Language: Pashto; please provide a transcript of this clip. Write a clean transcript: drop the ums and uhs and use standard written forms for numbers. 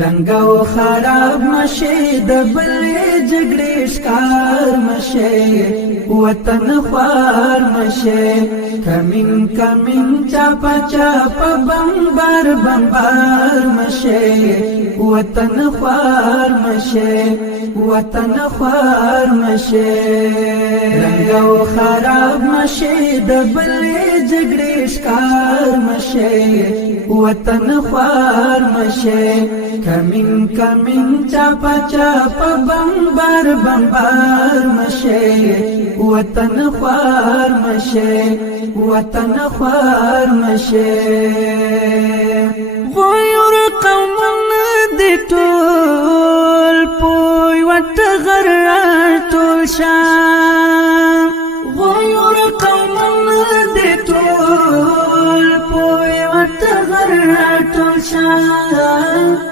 رنگو خراب مشه د بلې جګړې ښکار مشه وطن خوار مشه کمین کمین چاپا چاپا بمبار بمبار مشه وطن خوار مشه وطن خوار مشه رنگو خراب مشه د بلې جګړې ښکار مشه وطن خوار مشه کمین کمین چاپا چاپا بمبار بمبار مشه وطن خوار مشه وطن خوار مشه غیر قومنا دی ټول